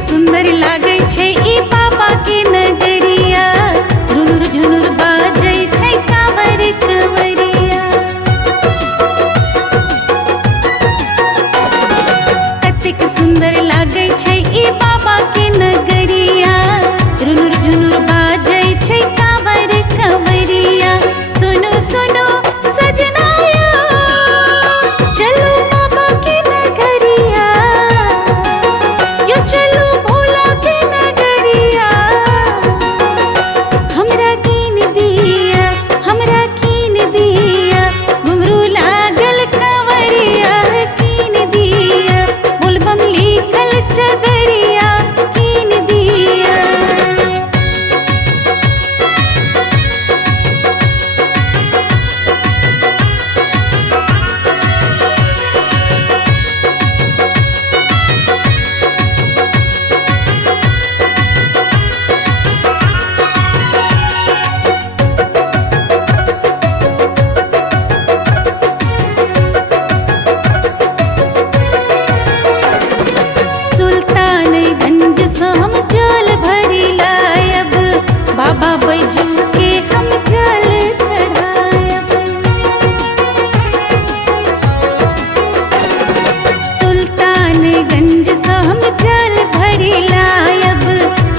सुंदर लागे छै ई बाबा के नगरिया, रुनुर झुनुर बाजै छै कांवर कंवरिया। कतेक सुंदर लागे छै ई बाबा के नगरिया, रुनुर झुनुर बाजै छै कांवर कंवरिया। सुनो सुनो सजनाया, चलो बाबा के नगरिया, यो चलो भोला के नगरिया। हमरा कीन दिया, हमरा कीन दिया, घुंघरू लागल कंवरिया कीन दिया, बोलबम लिखल चदरिया कीन दिया। सुल्तानगंज से हम जल भरी लायब, बाबा बैजू के हम जल चढ़ायब। सुल्तानगंज से हम जल भरी लायब,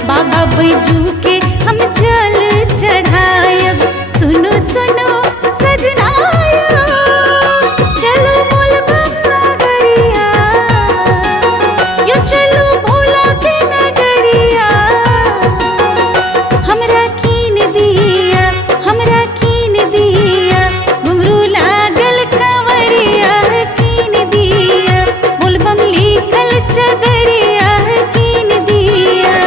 बाबा बैजू के हम जल चढ़ायब। सुनो सुनो सजनाया, चलो बोलबम नगरिया, यो चलो भोला के नगरिया। हमरा कीन दिया, हमरा कीन दिया, घुंघरू लागल कंवरिया कीन दिया, बोलबम लिखल चदरिया कीन दिया।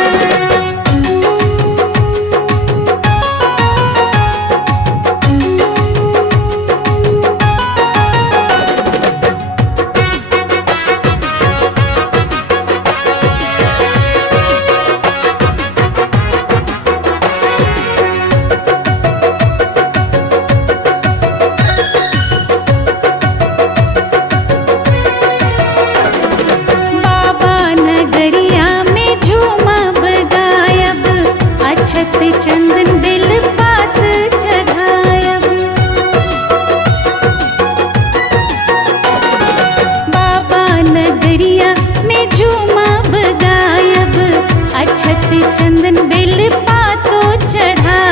बाबा नगरिया में झूमब गायब, अक्षत चंदन बेल पात चढ़ायब। बाबा नगरिया में झूमब गायब, अक्षत चंदन बेल पातो चढ़ायब।